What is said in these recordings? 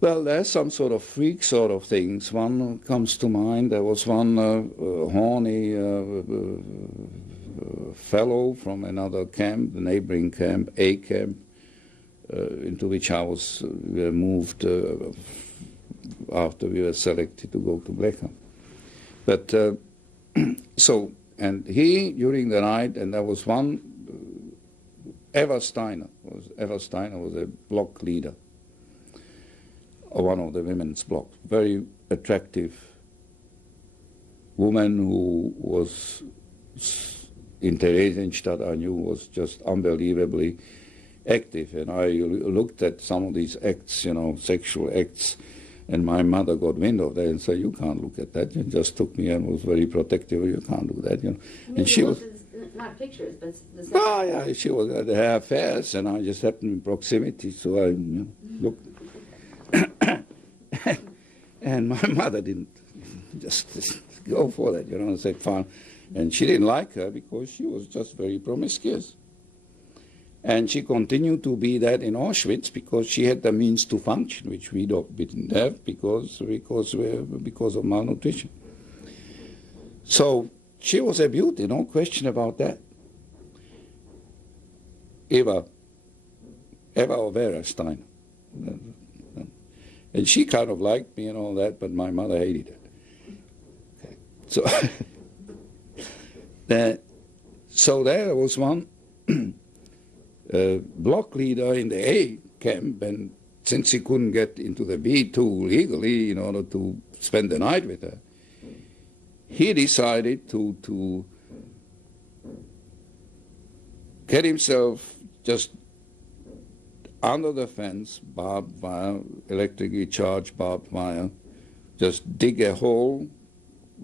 Well, there's some sort of freak sort of things. One comes to mind. There was one horny fellow from another camp, the neighboring camp, A camp, into which I was moved after we were selected to go to Blechern. But so, and he, during the night, and there was one, Eva Steiner was a block leader of one of the women's blocks. Very attractive woman who was, in Theresienstadt I knew, was just unbelievably active. And I looked at some of these acts, you know, sexual acts, and my mother got wind of that and said, "You can't look at that." And just took me and was very protective. "You can't do that," you know. And she was not pictures, but the same. Oh yeah, she was at her affairs, and I just happened in proximity, so I looked. And my mother didn't just go for that, you know, and said fine. And she didn't like her because she was just very promiscuous. And she continued to be that in Auschwitz because she had the means to function, which we didn't have because of malnutrition. So she was a beauty, no question about that. Eva or Vera Steiner. And she kind of liked me and all that, but my mother hated it. Okay. So there was one block leader in the A camp, and since he couldn't get into the B2 legally in order to spend the night with her, he decided to get himself just under the fence, barbed wire, electrically charged barbed wire, just dig a hole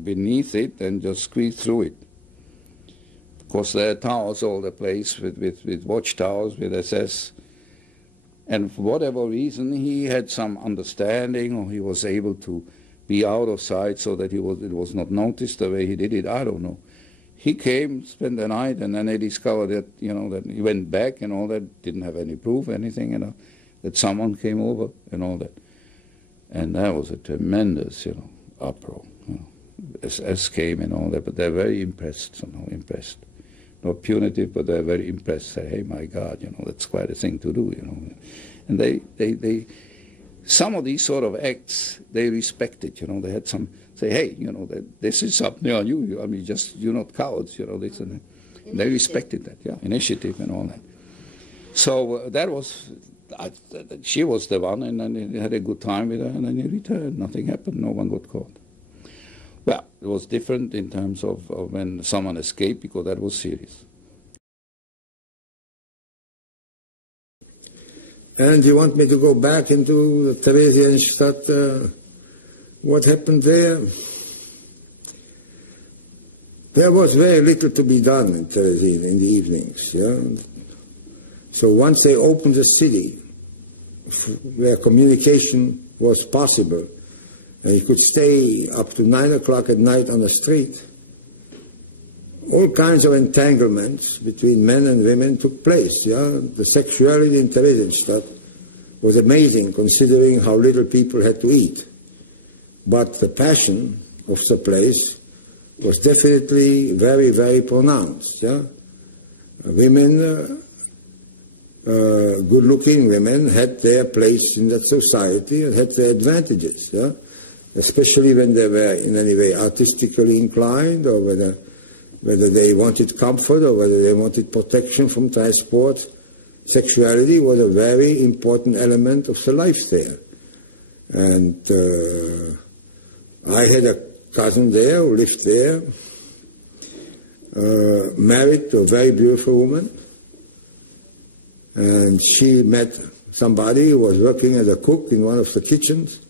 beneath it and just squeeze through it. Of course, there are towers all the place with watchtowers, with SS. And for whatever reason, he had some understanding, or he was able to be out of sight so that it was not noticed the way he did it. I don't know. He came, spent the night, and then they discovered that, you know, that he went back and all that, didn't have any proof, anything, you know, that someone came over and all that. And that was a tremendous, you know, uproar. You know. SS came and all that, but they're very impressed, somehow impressed. Not punitive, but they're very impressed. Say, "Hey, my God, you know, that's quite a thing to do, you know." And they some of these sort of acts, they respected, you know. They had some, say, "Hey, you know, this is something on you. I mean, just, you're not cowards, you know." This and that. They respected that, yeah, initiative and all that. So that was, she was the one, and then he had a good time with her, and then he returned. Nothing happened. No one got caught. Well, it was different in terms of when someone escaped, because that was serious. And you want me to go back into the Theresienstadt, what happened there? There was very little to be done in Theresien in the evenings. Yeah? So once they opened the city, where communication was possible, and you could stay up to 9 o'clock at night on the street, all kinds of entanglements between men and women took place. Yeah? The sexuality in Theresienstadt was amazing, considering how little people had to eat. But the passion of the place was definitely very, very pronounced. Yeah? Women, good-looking women, had their place in that society and had their advantages. Yeah? Especially when they were in any way artistically inclined, or whether they wanted comfort or whether they wanted protection from transport. Sexuality was a very important element of the life there. And I had a cousin there who lived there, married to a very beautiful woman, and she met somebody who was working as a cook in one of the kitchens.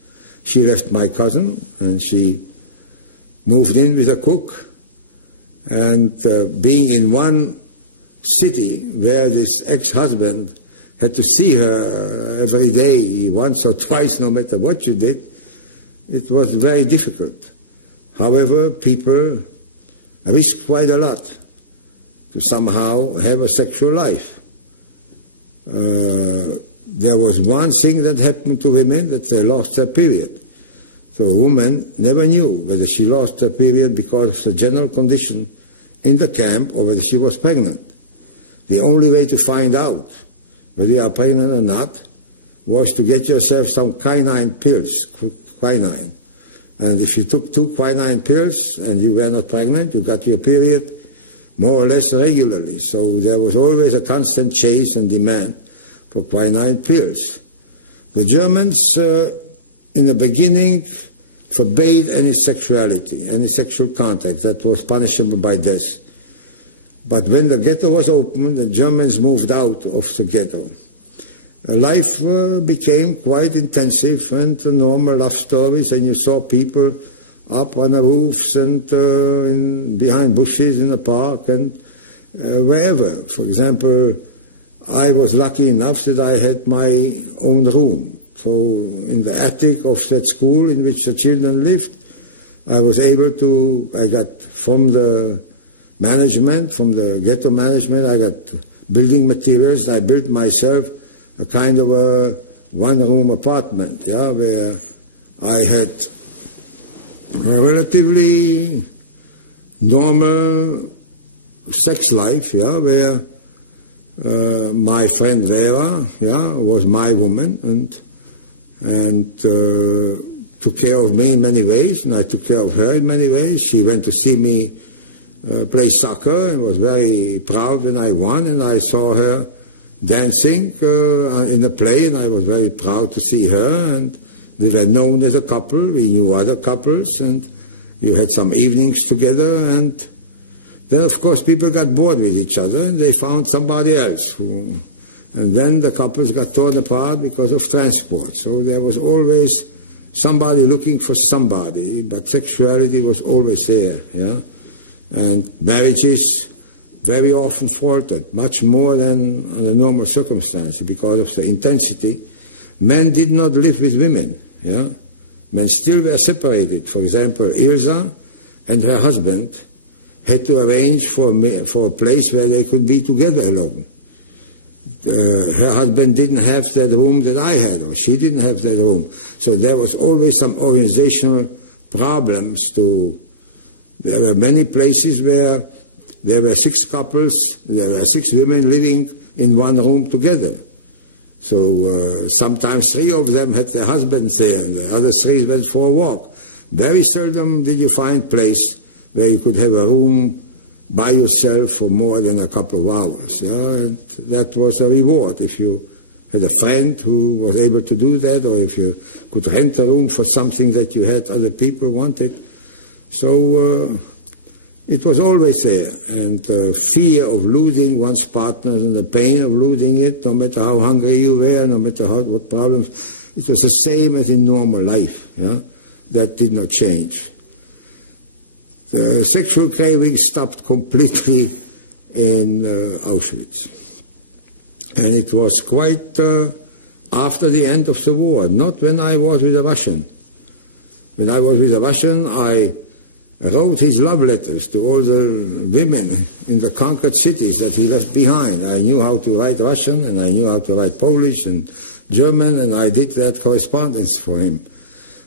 She left my cousin, and she moved in with a cook. And being in one city where this ex-husband had to see her every day, once or twice, no matter what you did, it was very difficult. However, people risked quite a lot to somehow have a sexual life. there was one thing that happened to women, that they lost their period. So a woman never knew whether she lost her period because of the general condition in the camp or whether she was pregnant. The only way to find out whether you are pregnant or not was to get yourself some quinine pills, quinine. And if you took 2 quinine pills and you were not pregnant, you got your period more or less regularly. So there was always a constant chase and demand for quinine pills. The Germans, in the beginning, forbade any sexuality, any sexual contact. That was punishable by death. But when the ghetto was opened, the Germans moved out of the ghetto. Life became quite intensive and normal love stories, and you saw people up on the roofs and behind bushes in the park and wherever. For example, I was lucky enough that I had my own room. So in the attic of that school in which the children lived, I was able to, I got from the management, from the ghetto management, I got building materials. I built myself a kind of a one-room apartment, yeah, where I had a relatively normal sex life, yeah, where my friend Vera, yeah, was my woman and took care of me in many ways, and I took care of her in many ways. She went to see me play soccer and was very proud when I won, and I saw her dancing in a play, and I was very proud to see her, and we were known as a couple. We knew other couples, and you had some evenings together, and then of course people got bored with each other and they found somebody else and then the couples got torn apart because of transport. So there was always somebody looking for somebody, but sexuality was always there, yeah. And marriages very often faltered, much more than under normal circumstances because of the intensity. Men did not live with women, yeah. Men still were separated. For example, Ilsa and her husband had to arrange for a place where they could be together alone. Her husband didn't have that room that I had, or she didn't have that room. So there was always some organizational problems. There were many places where there were 6 couples, there were 6 women living in one room together. So sometimes 3 of them had their husbands there, and the other 3 went for a walk. Very seldom did you find a place where you could have a room by yourself for more than a couple of hours. Yeah? And that was a reward if you had a friend who was able to do that, or if you could rent a room for something that you had other people wanted. So it was always there, and fear of losing one's partner and the pain of losing it, no matter how hungry you were, no matter what problems, it was the same as in normal life. Yeah? That did not change. The sexual craving stopped completely in Auschwitz. And it was quite after the end of the war, not when I was with a Russian. When I was with a Russian, I wrote his love letters to all the women in the conquered cities that he left behind. I knew how to write Russian, and I knew how to write Polish and German, and I did that correspondence for him.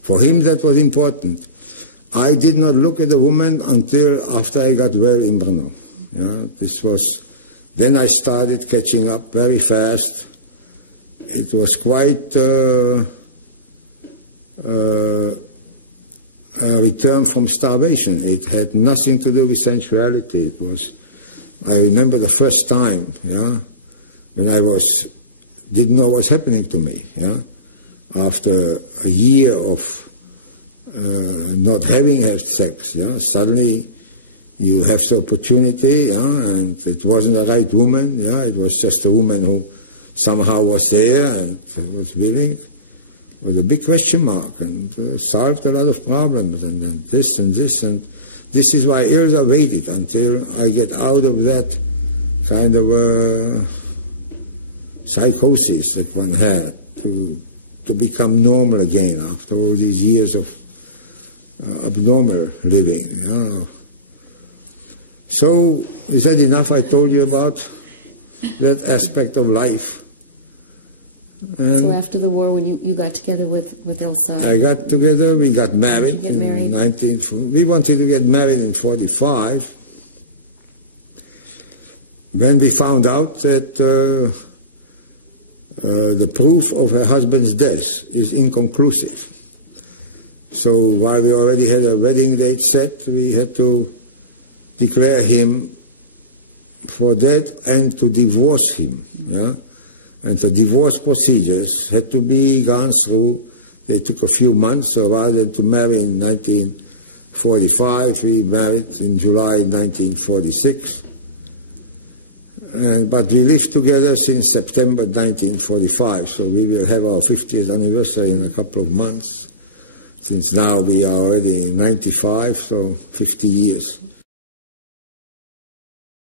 For him, that was important. I did not look at a woman until after I got well in Brno. Yeah, then I started catching up very fast. It was quite a return from starvation. It had nothing to do with sensuality. I remember the first time, yeah, when I didn't know what was happening to me, yeah, after a year of not having had sex, yeah. Suddenly you have the opportunity, yeah, and it wasn't the right woman, yeah. It was just a woman who somehow was there and was willing. It was a big question mark, and solved a lot of problems, and this and this, and this is why Ilsa waited until I get out of that kind of psychosis that one had to become normal again after all these years of abnormal living. Yeah. So, is that enough? I told you about that aspect of life. So after the war, when you got together with Ilsa, I got together, we got married in 19... We wanted to get married in 45. When we found out that the proof of her husband's death is inconclusive. So while we already had a wedding date set, we had to declare him for dead and to divorce him. Yeah? And the divorce procedures had to be gone through. They took a few months, so rather than to marry in 1945, we married in July 1946. But we lived together since September 1945, so we will have our 50th anniversary in a couple of months. Since now we are already 95, so 50 years.